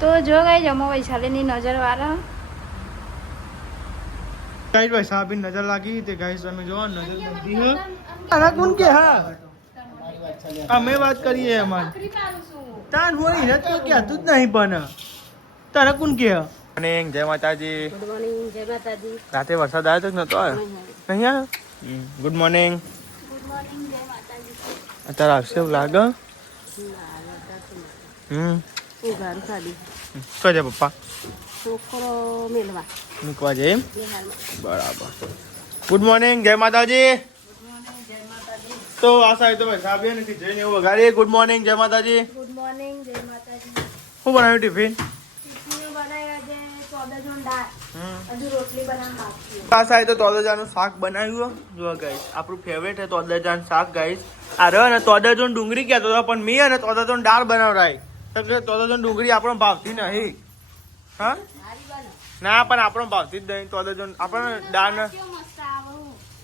तो जो गाइस हम वैशाली ની નજર વાળા गाइस वैशाली नजर लागी ते गाइस તમે જો નજર લગી હે આના કોણ કે હા અમે વાત કરીએ અમાર તાન હોય ને તો કે તું જ નહીં પણ તારા કોણ કે મોર્નિંગ જય માતાજી ગુડ મોર્નિંગ જય માતાજી રાતે વરસાદ આવ્યો તો નતો આવ્યો નહીં આવ્યો ગુડ મોર્નિંગ જય માતાજી અત્યારે આવશે એવું લાગે એ ઘર ખાલી શું છે પપ્પા છોકરો મેલવા મૂકવા જઈએ બરાબર ગુડ મોર્નિંગ જય માતાજી તો આ સાહેબ તો ભાઈ સાહેબ નથી જઈને એવું વગાડીએ ગુડ મોર્નિંગ જય માતાજી ગુડ મોર્નિંગ જય માતાજી શું બનાવ્યું ટિફિન બનાવ્યા છે ચોદાજણ દાળ હજુ રોટલી બનાવવા બાકી આ સાહેબ તો તોદરજાનું શાક બનાવ્યું જો ગાઈસ આપણું ફેવરેટ છે તોદરજાનું શાક ગાઈસ આ રહ્યો ને તોદરજાનું ડુંગળી કહેતો હતો પણ મેં અને તોદરજાનું દાળ બનાવરાય તો તોદરજાનું ડુંગળી આપણો ભાવતી નહીં હા ના પણ આપણો ભાવતી જ નહીં તોદરજાનું આપણને દાળ ને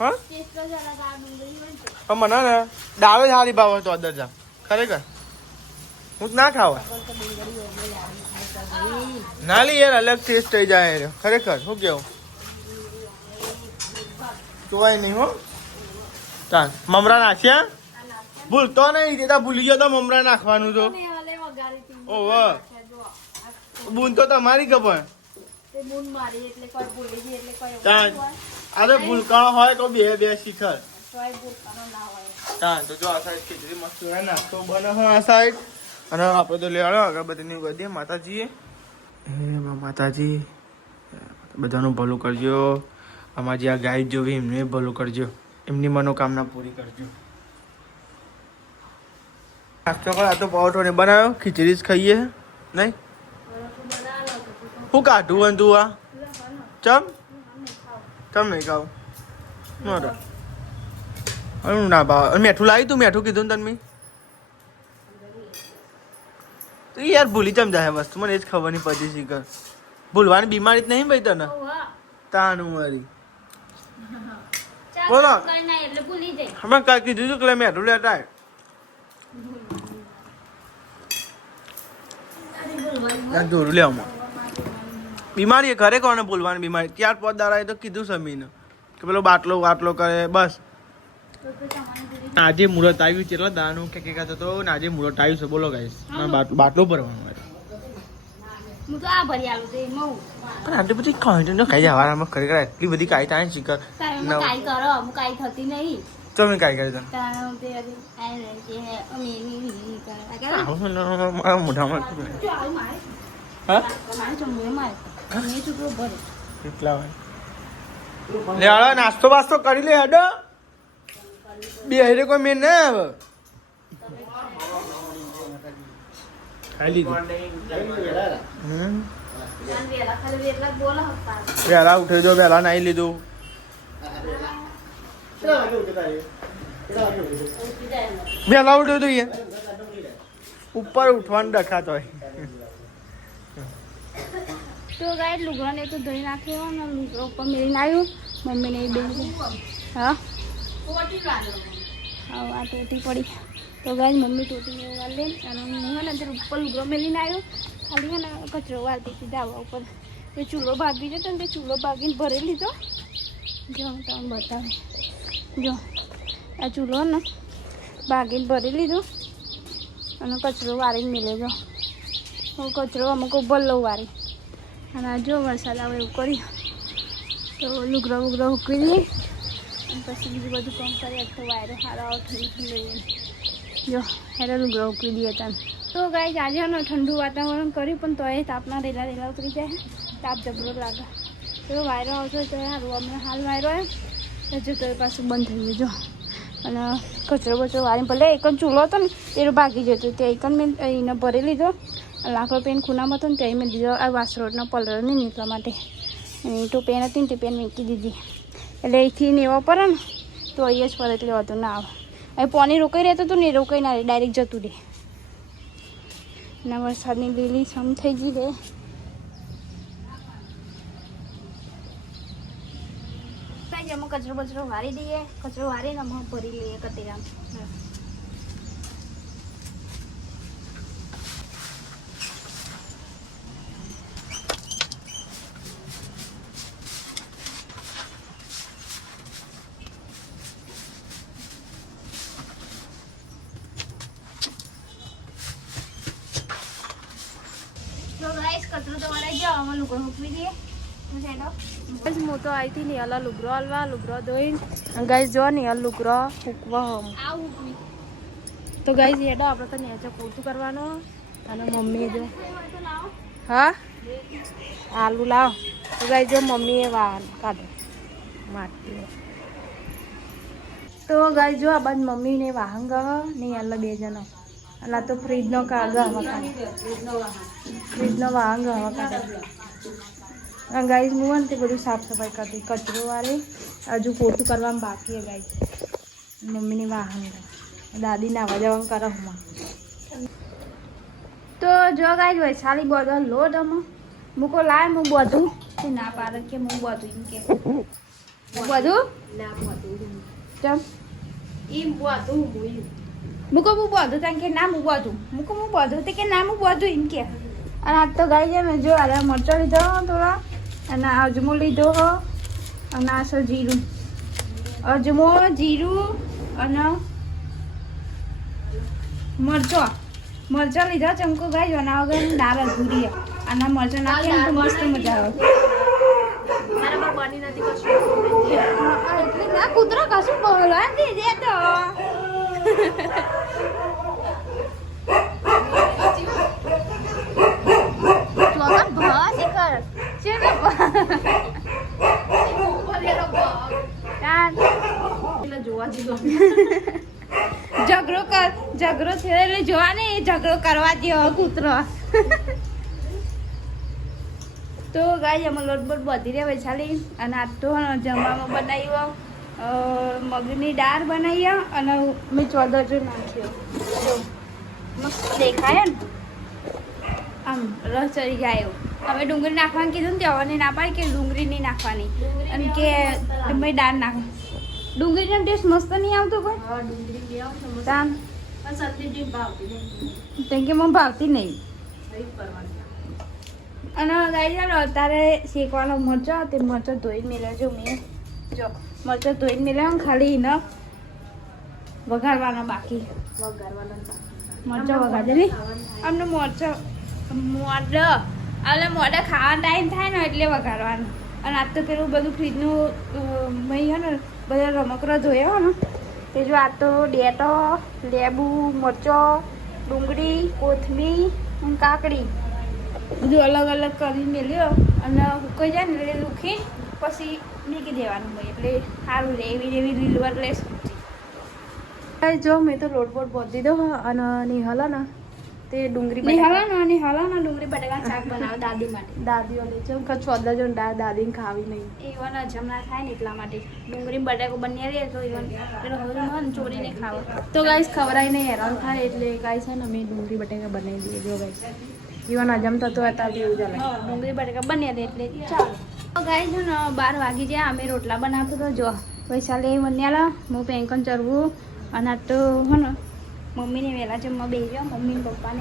હા પણ મને ને દાળ જ સારી ભાવે તોદરજા ખરેખર હું જ ના ખાવા ના લી યાર અલગ ટેસ્ટ થઈ જાય ખરેખર શું કેવું જોવાય નહીં હો ચાલ મમરા નાખ્યા ભૂલતો નહીં તે ભૂલી ગયો તો મમરા નાખવાનું તો ઓહો બૂન તો તમારી ખબર અરે ભૂલકાણો હોય તો બે શિખર તો જો આ સાઈડ ખીચડી મસ્ત નાસ્તો બને હોય આ સાઈડ અને આપણે તો લેવાડો અગરબત્તીની બધીએ માતાજીએ માતાજી બધાનું ભલું કરજો અમારી આ ગાય જોવી એમને ભલું કરજો એમની મનોકામના પૂરી કરજો નાસ્તો કર આ તો પરોઠો ને બનાવ્યો ખીચડી જ ખાઈએ નહીં શું કાઢું અને તું આ ચમ નહીં ખાવું નો ના ભાવ મેઠું લાવી તું મેઠું કીધું ને તને તો યાર ભૂલી ચમ જાય વસ્તુ મને એ જ ખબર નહીં પછી શીખર ભૂલવાની બીમારી જ નહીં ભાઈ તને તાનું મારી બોલો અમે કાંઈ કીધું હતું કે મેઠું લેતા જોરું લેવામાં બીમારી એ ઘરે કોને ભૂલવાની બીમારી ત્યાર પોત દાડા તો કીધું સમીને કે પેલો બાટલો કરે બસ આજે મુહૂર્ત આવ્યું છે એટલે દાનું કે કહેતો તો ને આજે મુહૂર્ત આવ્યું છે બોલો ગાઈસ બાટલો ભરવાનો હું તો આ ભરી આલું તે મઉ પણ આટલી બધી કાંઈ તો ખાઈ જવાના ખરેખર એટલી બધી કાંઈ થાય શીખર કાઈ કરો હું કાઈ થતી નહીં તમે કાંઈ કરી તને મોઢામાં હા કેટલા હોય લે હાલો નાસ્તો બાસ્તો કરી લે હેડો બે હેરે કોઈ મેં ના આવે ખાઈ લીધું વહેલા ઉઠે જો વહેલા નાઈ લીધું વહેલા ઉઠ્યો તો ઉપર ઉઠવાનું ડખાતો હોય તો ગાય લુગડાને તો ધોઈ નાખ્યો ને લુગડા ઉપર મેળીને આવ્યું મમ્મીને એ બેન હા આ ટોટી પડી તો ગાય મમ્મી ટોટીને વાળ લે અને હું હે ને અંદર ઉપર લુગડો મેળીને આવ્યો ખાલી હે ને કચરો વાળતી હતી ધાબા ઉપર એ ચૂલો ભાગી જતો ને તે ચૂલો ભાગીને ભરી લીધો જો હું તમને બતાવે જો આ ચૂલો ને ભાગીને ભરી લીધો અને કચરો વાળીને મેળ્યો જો કચરો અમુક ઉપર લઉં વાળી અને જો વરસાદ આવે એવું કર્યું તો લુગડા વુગડા મૂકી દઈએ અને પછી બીજું બધું કામ કરીએ તો વાયરો સારો ઠંડી ઠંડી જો હેરા લુગડા મૂકી દઈએ તમે તો ગાય આજે ને ઠંડુ વાતાવરણ કર્યું પણ તો એ તાપના રેલા ઉતરી જાય તાપ જબરો લાગે તો વાયરો આવતો તો સારું અમને હાલ વાયરો આવે તો તો એ પાછું બંધ થઈ ગયું જો અને કચરો બચરો વાળી ભલે એક જ ચૂલો હતો ને એ ભાગી જતો તે એક મેં એને ભરી લીધો લાકડો પેન ખૂનામાં હતો ને ત્યાં મેં દીધો આ વાસરોડનો પલર નહીં નીકળવા માટે અને તો પેન હતી ને તે પેન મૂકી દીધી એટલે અહીંથી નેવા પડે ને તો અહીંયા જ પડે એટલે વાંધો ના આવે હવે પાણી રોકાઈ રહેતું હતું ને એ રોકાઈ ના રહે ડાયરેક્ટ જતું રહે ના વરસાદની લીલી સમ થઈ ગઈ રે અમે કચરો બચરો વારી દઈએ કચરો વારીને અમે ભરી લઈએ કતેરામાં તો ગાઈસ કચરો તો વળાઈ ગયો, અમે લુગડો મૂકવી દઈએ. હું તો આવી હતી નિહાલા લુગડો હલવા, લુગડો ધોઈને. ગાઈસ જો નિહાલ લુગડો મૂકવા તો ગાઈસ હેડો આપણે તો નેચે પોતું કરવાનો. અને મમ્મીએ જો હા આલુ લાવ. તો ગાઈસ જો મમ્મીએ વાહન કાઢો માટી. તો ગાઈસ જો આ બાદ મમ્મીને વાહન ગયો નિહાલ 2 જણા. અને આ તો ફ્રીજનો કાગળ ફ્રીજનો વાહન ગવા કાઢે. ગાઈસ હું ને તે બધું સાફ સફાઈ કરતી કચરો વાળી. હજુ પોતું કરવામાં બાકી છે ગાઈસ. મમ્મીની વાહન દાદી નાવા જવાનું કરે હું. તો જો ગાઈસ વૈશાલી બધો લોટ અમે મૂકો લાય હું બધું તે ના પાડે કે હું બધું એમ કે બધું ચમ એમ બધું મૂકો હું બધું તને કે ના હું બધું મૂકો હું બધું તે કે ના હું બધું એમ કે. અને આજ તો ગાઈ જાય ને જો અરે મરચાં લીધો થોડા અને અજમો લીધો અને આ છે જીરું. અજમો જીરું અને મરચાં લીધા ચમકો ગાઈ અને વગર દાળ અધૂરી અને મરચાં નાખીએ ને તો મસ્ત મજા આવે. એટલે ના કૂતરો કશું બોલવા દે તો ઝઘડો થયો એટલે જોવા ને ઝઘડો કરવા દો કૂતરો. તો ગાય અમે લોટબોટ બધી રહ્યા વૈશાલી. અને આ તો જમવામાં બનાવ્યો મગની દાળ બનાવી અને મેં ચોદરજો નાખ્યો. જો મસ્ત દેખાય ને આમ રસ ચડી જાય એવું. હવે ડુંગળી નાખવાનું કીધું ને ત્યાં ના પાડી કે ડુંગળી નહીં નાખવાની અને કે તમે દાળ નાખો. ડુંગળીનો ટેસ્ટ મસ્ત નહીં આવતો કોઈ તાન કે મને ભાવતી નહીં. અને ગાઈ અત્યારે શેકવાનો મરચો તે મરચો ધોઈને મેળવ્યો. જો મેં જો મરચો ધોઈને મેળવ્યો ખાલી એને વઘારવાનો બાકી. મરચો વઘાર દે ને અમને મરચો મોઢા એટલે મોઢા ખાવાનો ટાઈમ થાય ને એટલે વઘારવાનું. અને આજ તો પેલું બધું ફ્રીજનું મહી હે ને બધા રમકડા ધોયા ને એ જો આ તો ડેટો લેબુ મરચો ડુંગળી કોથમીર અને કાકડી બધું અલગ અલગ કરી મેલ્યો. અને ઉકાઈ જાય ને એટલે રૂખી પછી મૂકી દેવાનું હોય એટલે સારું રહે. એવી લીલવર એટલે જો મેં તો લોટ બોટ બોત દીધો અને નિહાલા ને તે ડુંગળી નિહાલા ડુંગળી બટાકાનું શાક બનાવે દાદી માટે. દાદીઓ લે છે ચોદા જો દાદીને ખાવી નહીં ઇવન જમણા થાય ને એટલા માટે ડુંગળી બટાકો બની રહે તો ઇવન પેલો હવે ચોરીને ખાવો તો ગાઈસ ખવડાવીને હેરાન થાય એટલે ગાઈસ છે ને અમે ડુંગળી બટાકા બનાવી દઈએ. જો ગાઈસ ઇવન હજમ થતો હતા એવું ચાલે ડુંગળી બટાકા બની દે એટલે ચાલો. તો ગાઈસ છે ને 12 વાગી જાય અમે રોટલા બનાવતો તો જો વૈશાલી બન્યાલા હું પેંકન ચરવું. અને આ તો હો ને મમ્મીને વહેલા જમવા બેસી ગયો. મમ્મી ને પપ્પાને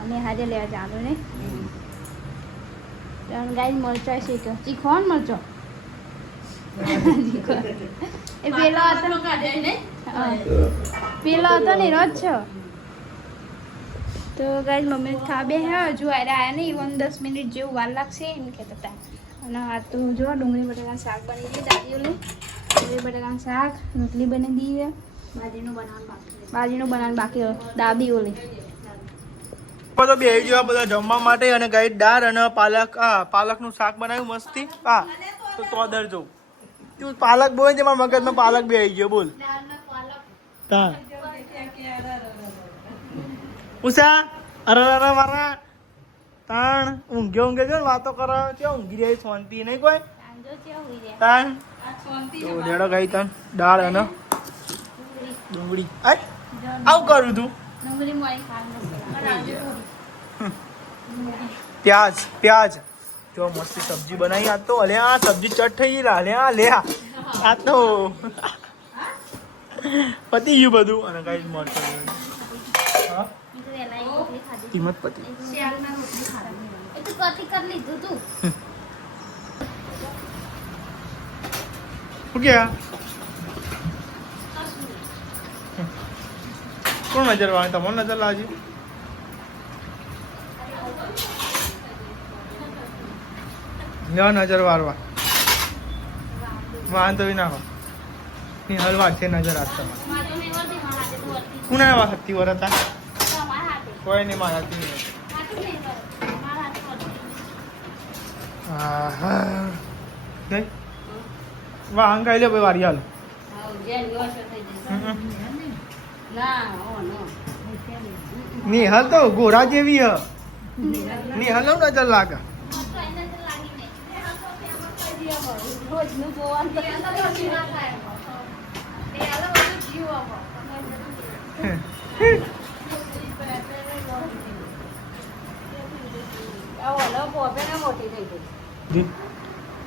અને હાજર લેવા જવાનું ને ગાય મરચા શેક્યો ચીખો ને મરચો એ પેલો હતો ને રોજ છો. તો ગાય મમ્મી ખા બે હે હજુ આવ્યા નહીં ઇવન 10 મિનિટ જેવું વાર લાગશે એમ કહેતા હતા. અને આ તો જો ડુંગળી બટાકાનું શાક બની ગયું દાદીઓને. ડુંગળી બટાકાનું શાક રોટલી બની દઈએ. બાજરીનું બનાવવાનું બાકી દાબી ઓલી તો બે જેવા બધા જમવા માટે. અને ગાઈ દાળ અને પાલકનું શાક બનાવ્યું મસ્તી. હા તો તોદર જો તું પાલક બોલ તેમાં મગજમાં પાલક બે આવી ગયો બોલ. ઉષા અરે મારા તાણ ઊંઘે જો વાતો કરો ક્યાં ઊંઘી જાય શાંતિ નહીં કોઈ તાણ. તો લેડો ગાઈ તાણ દાળ અને ડુંગળી આવું કરું તું પ્યાજ જો મસ્ત સબ્જી બનાવી. આ તો અલે આ સબ્જી ચટ થઈ ગઈ લે આ તો પતી ગયું બધું. અને કઈ મરચું કિંમત પતી કોણ નજર વાળી તમારે નજર લાવજી લ્યો નજર વારવા વાંધો ના હો ની હલવા છે નજર આપતા કુના વા હતી વરતા કોઈ નહીં મારાથી નહીં હા નહીં વાહ અંગાઈ લે ભાઈ વારી હાલ નિહલ તો ગોરા જેવી હ નિહલ નજર લાગે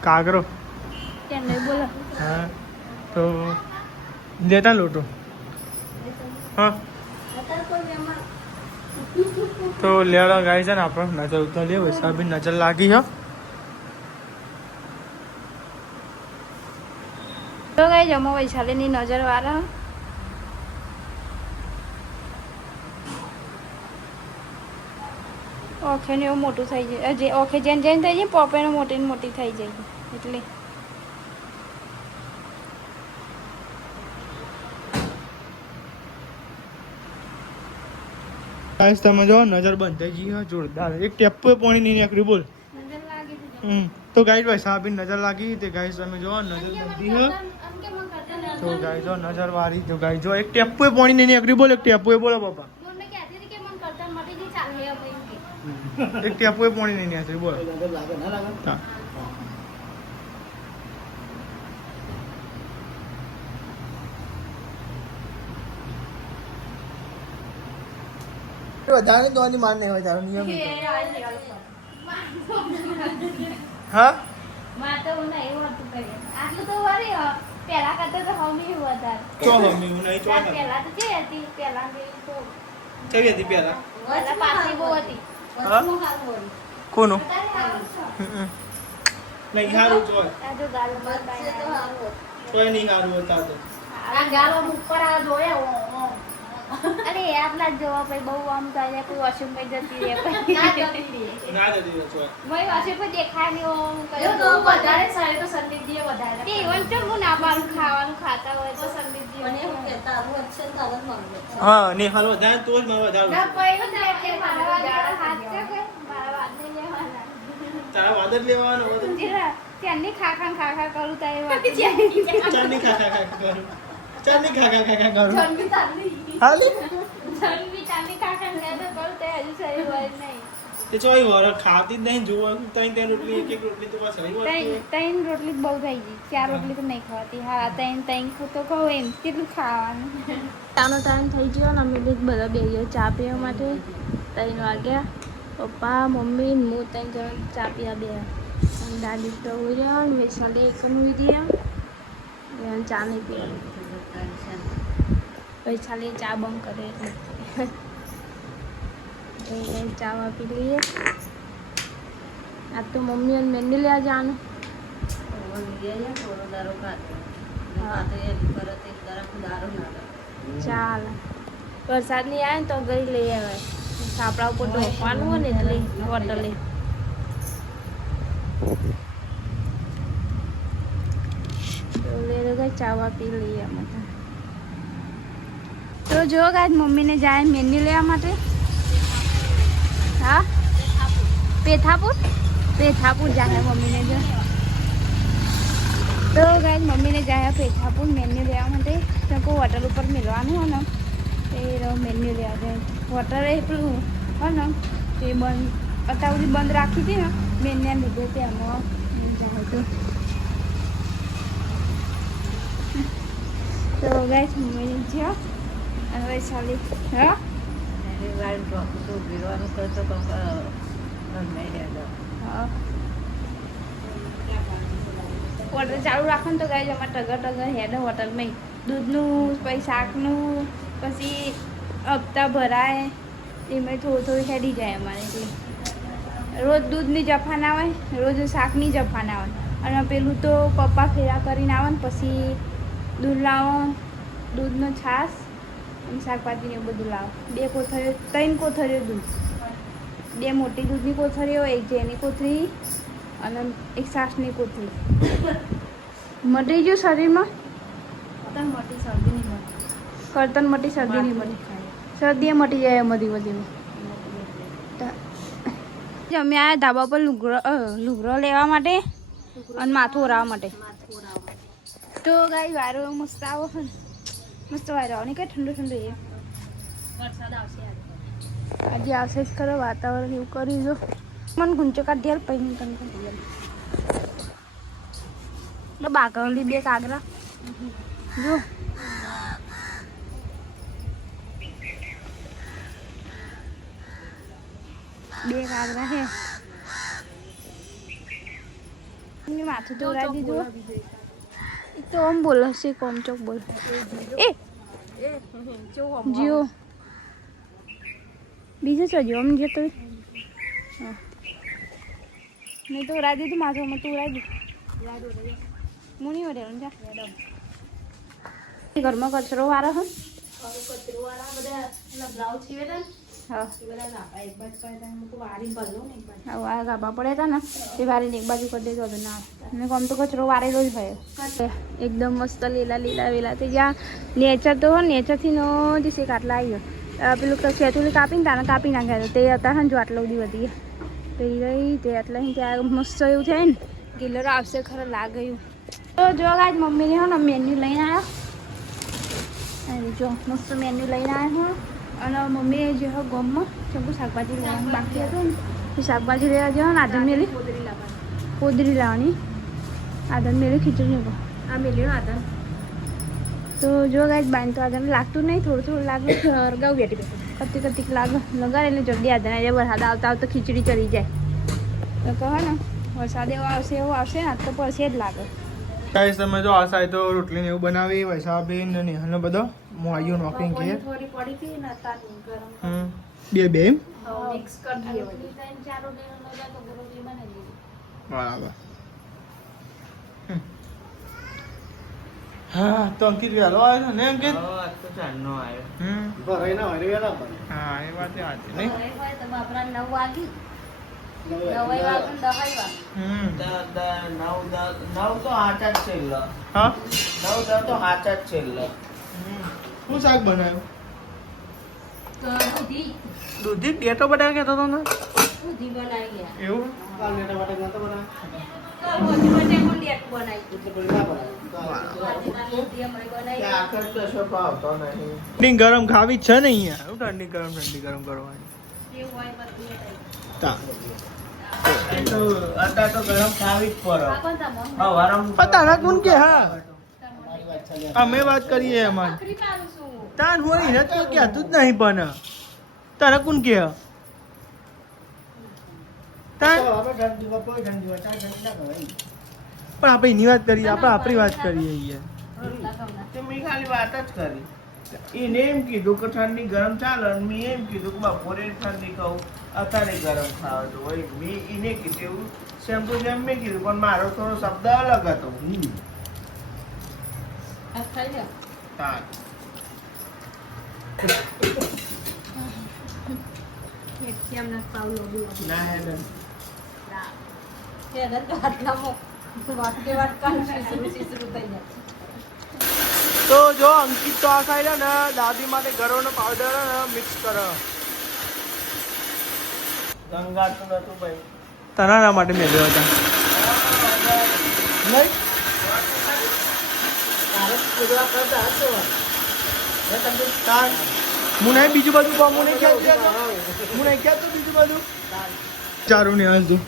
કાગરો બોલો હા તો લેતા લોટો હા તો લેવા ગાય છે ને આપણે નજર ઉતારી વૈસા બી નજર લાગી હ તો ગાઈસ અમે વૈશાલીની નજર વાળા ઓખે ને એવું મોટું થઈ જાય જે ઓખે જેન જેન થઈ જાય પોપેનું મોટી ને મોટી થઈ જાય એટલે ગાઈસ તમે જો નજર બંધ થઈ ગઈ જોરદાર એક ટેપો પાણી નહીં નીકળ્યું બોલ નજર લાગી તો ગાઈસ ભાઈ સાહેબ નજર લાગી તે ગાઈસ તમે જો નજર બંધી હ તો ગાઈસ જો નજર વારી તો ગાઈસ જો એક ટેપો પાણી નહીં નીકળ્યું બોલ એક ટેપો બોલો બાપા એક ટેપો પાણી નહીં નીકળ્યું બોલો હા વધારે દોની માન નહીં હોય તારો નિયમ હા માં તો નહીં હોતું કઈ આટલું તો વરી પેલા કરતા તો હમી વધારે ચો હમી હું નહીં ચો પેલા તો જે હતી પેલા તો કેવી હતી પેલા પેલા પાછી બહુ હતી હા કોનો નહીં હારું ચો આ જો ગાલ બંધ કોઈ નહીં હારું હતા તો આ ગાલો ઉપર આ જોયા અરે આટલા જ જોવા પછી બહુ આમ થાય કોઈ વોશરૂમ માં જતી રહે ના જતી ચો ભાઈ વોશરૂમ પર દેખાય નહીં ઓમ જો તો વધારે સારી તો સંદીપ વધારે તે ઇવન તો હું ના પાડું ખાવાનું ખાતા હોય તો સંદીપ અને હું કહેતા હું અક્ષર તારત માંગુ હા ને હાલ વધારે તો જ મારે વધારે ના પહેલું જ એટલે મારા વાદળા હાથ છે કે મારા વાદળ લેવાના તારા વાદળ લેવાનો હતો જીરા ત્યાંની ખાખા કરું તારે વાત ચાની ખા કરું ચાની ખા કરું જન્મી તારી હાલી જન્મી ચાંદી ખાખા ને તો કરું તે હજુ સહી હોય નહીં તે ચોઈ વાર ખાતી જ નહીં જોવા તઈ રોટલી એક રોટલી તો પાછળ ત્રણ રોટલી બહુ થઈ ગઈ 4 રોટલી તો નહીં ખાવાતી હા ત્રણ તો કહું એમ કેટલું ખાવાનું ચાનો ટાઈમ થઈ ગયો ને અમે બી બધા બે ગયો ચા પીવા માટે 3 વાગ્યા પપ્પા મમ્મી ને હું 3 જણ ચા પીવા બે દાદી તો હોય રહ્યા ને વૈશાલી એકન હોય રહ્યા ચા નહીં પીવા વૈશાલી ચા બંધ કરે એટલે ચા પી લઈએ આ તો મમ્મી અને મેંદી લેવા જવાનું ચાલ વરસાદ નહીં આવે ને તો ગઈ લઈ આવે સાપડા ઉપર ઢોકવાનું હોય ને એટલે હોટલે ચાવા પી લઈએ અમે તો જો ગાય મમ્મીને જાય મહેંદી લેવા માટે હા પેથાપુર જાય મમ્મીને જો તો ગાય મમ્મીને જાય પેથાપુર મહેંદી લેવા માટે તો કોઈ હોટલ ઉપર મિલવાનું હોય ને એ મહેંદી લેવા જાય હોટલ એ પેલું હોય ને એ બંધ અત્યાર સુધી બંધ રાખી હતી ને મહેંદીને લીધે તે એમાં જાય તો ગાય મમ્મીને જ્યો હવે ચાલી હા હોટલ ચાલુ રાખો ને તો ગાય અમારે ટગર હેડ હોટલમાં દૂધનું પછી શાકનું પછી હપ્તા ભરાય એમાં થોડું હેડી જાય અમારે એટલે રોજ દૂધની જફા ના હોય રોજ શાકની જફા ના હોય અને પેલું તો પપ્પા ફેરા કરીને આવે ને પછી દૂધ લાવો દૂધનો છાશ અને શાકભાજી ને બધું લાવો 2 કોથળીઓ 3 કોથળીઓ દૂધ 2 મોટી દૂધની કોથળીઓ એક જેની કોથળી અને એક સાસની કોથળી મટી ગયું શરીરમાં તને મોટી શરદી નહીં મળે. કરતન મટી શરદી નહીં મટી શરદી મટી જાય એમાંથી બધી અમે આવ્યા ધાબા પર લુગરો લેવા માટે અને માથું ઓરાવવા માટે તો ગાઈ વારો મસ્ત આવો છે ને મસ્ત વારો આવો ને કઈ ઠંડુ ઠંડુ એ વરસાદ આવશે આજે. આજે આવશે જ ખરો વાતાવરણ એવું કરી જો મને ગુંચો કાઢી હાલ પછી તને કાઢી બાકરલી બે કાગરા જો બે કાગરા છે માથું તો ઉડાવી દીધું એ તો આમ બોલો છે કોમ ચોક બોલ એ જીઓ બીજું છો જીઓ આમ જતો મેં તો ઉડાવી દીધું માથું તો ઉડાવી દીધું મુની ઓડેલું જા ઘરમાં કચરો વાળો હે કચરોવાળા બધા એના બ્લાઉઝ સીવે છે ને હા એ બધા નાપા એક બાજુ કરે તો હું તો વારી ભરલું ને એક બાજુ. આ ગાભા પડ્યા હતા ને એ વારીને એક બાજુ કરી દેતો હતો ના અને આમ તો કચરો વારેલો જ હોય એકદમ મસ્ત લીલા લીલા વેલા થઈ ગયા નેચર તો નેચરથી નો જ શેક આટલા આવી ગયો પેલું સેતુલી કાપીને તાને કાપી નાખ્યા હતા તે હતા ને જો આટલો બધી વધી ગયા પેલી ગઈ તે આટલા ત્યાં મસ્ત એવું થાય ને કિલર આવશે ખરા લાગ્યું તો જો આજ મમ્મીને હો ને મેન્યુ લઈને આવ્યો જો મસ્ત મેન્યુ લઈને આવ્યો અને મમ્મીએ જે હો ગમમાં ચંપુ શાકભાજી લેવાનું બાકી હતું ને એ શાકભાજી લેવા જવા ને આદન મેલી પોદરી લાવવાની આદન મેલી ખીચડી આ મેલ્યું આદન તો જો ગાય બાંધ તો આદન લાગતું નહીં થોડું થોડું લાગે હરગાવ બેઠી બેઠી કતી કતીક લાગે લગાડે એટલે જલ્દી આદન આવી જાય વરસાદ આવતા આવતા ખીચડી ચડી જાય તો કહો ને વરસાદ એવો આવશે ને આજ તો પડશે જ લાગે ગાઈસ તમે જો આ સાઈડ તો રોટલી ને એવું બનાવી વૈસા બેન ને નેહાનો બધો હું આવ્યો નોકરી કે થોડી પડી હતી ને તાર ગરમ બે એમ મિક્સ કરી દઈએ વળી. ત્રણ ચાર રોટલી નો લોટ હતો, રોટલી બનાવી દીધી. બરાબર હા તો અંકિત વહેલો આવ્યો ને એમ કે હા એ વાત સાચી નહીં ઘરે હોય તો બાપરા 9 વાગી 9 વાગે 10 વાગે. હા 9 શું શાક બનાવ્યું તો દૂધી દૂધી ડેટો બનાવી કહેતો હતો ને દૂધી બનાવી ગયા. એવું તો મોટી મોટી પણ લેટ બનાવી દૂધી અમારી બનાવી. ઠંડી ગરમ ખાવી જ છે ને અહીંયા હું ઠંડી ગરમ કરવાની એવું હોય બધું એ થાય. તા અત્યારે તો ગરમ ખાવી જ પડે. આ કોણ તમે? તારા કોણ કે હા અમે વાત કરીએ એમાં ભાખરી પાડું છું. તાન હોય ને તો કહેતું જ નહીં પણ તારા કોણ કે તાન પણ આપણે એની વાત કરીએ આપણે આપણી વાત કરીએ અહીંયા રોટલા ખાવાના. તે મેં ખાલી વાત જ કરી એને એમ કીધું કે ઠંડી ગરમ ચાલે અને મેં એમ કીધું કે બપોરે ઠંડી ખાવું અત્યારે ગરમ ખાવા તો હોય મેં એને કીધું એવું સેમ ટુ સેમ મેં કીધું પણ મારો થોડો શબ્દ અલગ હતો આ ખાઈ લે. હા મેથી આમ નાખ પાવ લોબી લોબી. ના હે બેન ના. તે અગર તો આટલામાં વાટકે વાટકા શીસરું શીસરું થઈ જાય. તો જો અંકિત તો આ સાઈડ ને દાદી માટે ઘરોનો પાવડર મિક્સ કરે ગંગા તો નતું ભાઈ તનાના માટે મેળવ્યો હતા નહીં તારે પૂજવા કરતા હતો મેં તમને તાન હું નહીં બીજું બધું કહું હું નહીં કહેતો હું નહીં કહેતો બીજું બધું ચારું ને હાલ તું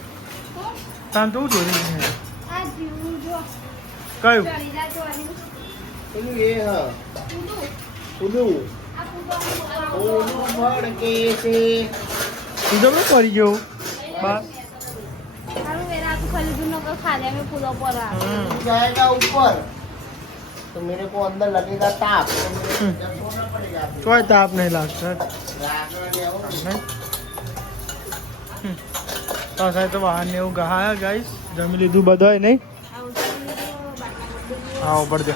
તાન તું જોઈ આ જીવું જો કયું ચડી જાય તો આની પેલું એ હા ઊંધું. ઉડું આ ફૂટો ઓલું મડકે છે બીજો મેં કરી ગયો બા સારું વેરા તું ખાલી દૂર નકર ખાલે અમે ફૂલો પર આ जाएगा ऊपर तो मेरे को अंदर लगेगा ताप तो मेरे को जब सोना पड़ेगा કોઈ તાપ નહીં લાગતો नहीं તો સાહેબ તો બહાર ને એવું ગહાયા ગાઈસ જમી લીધું બધાય નહીં હા ઉપર દે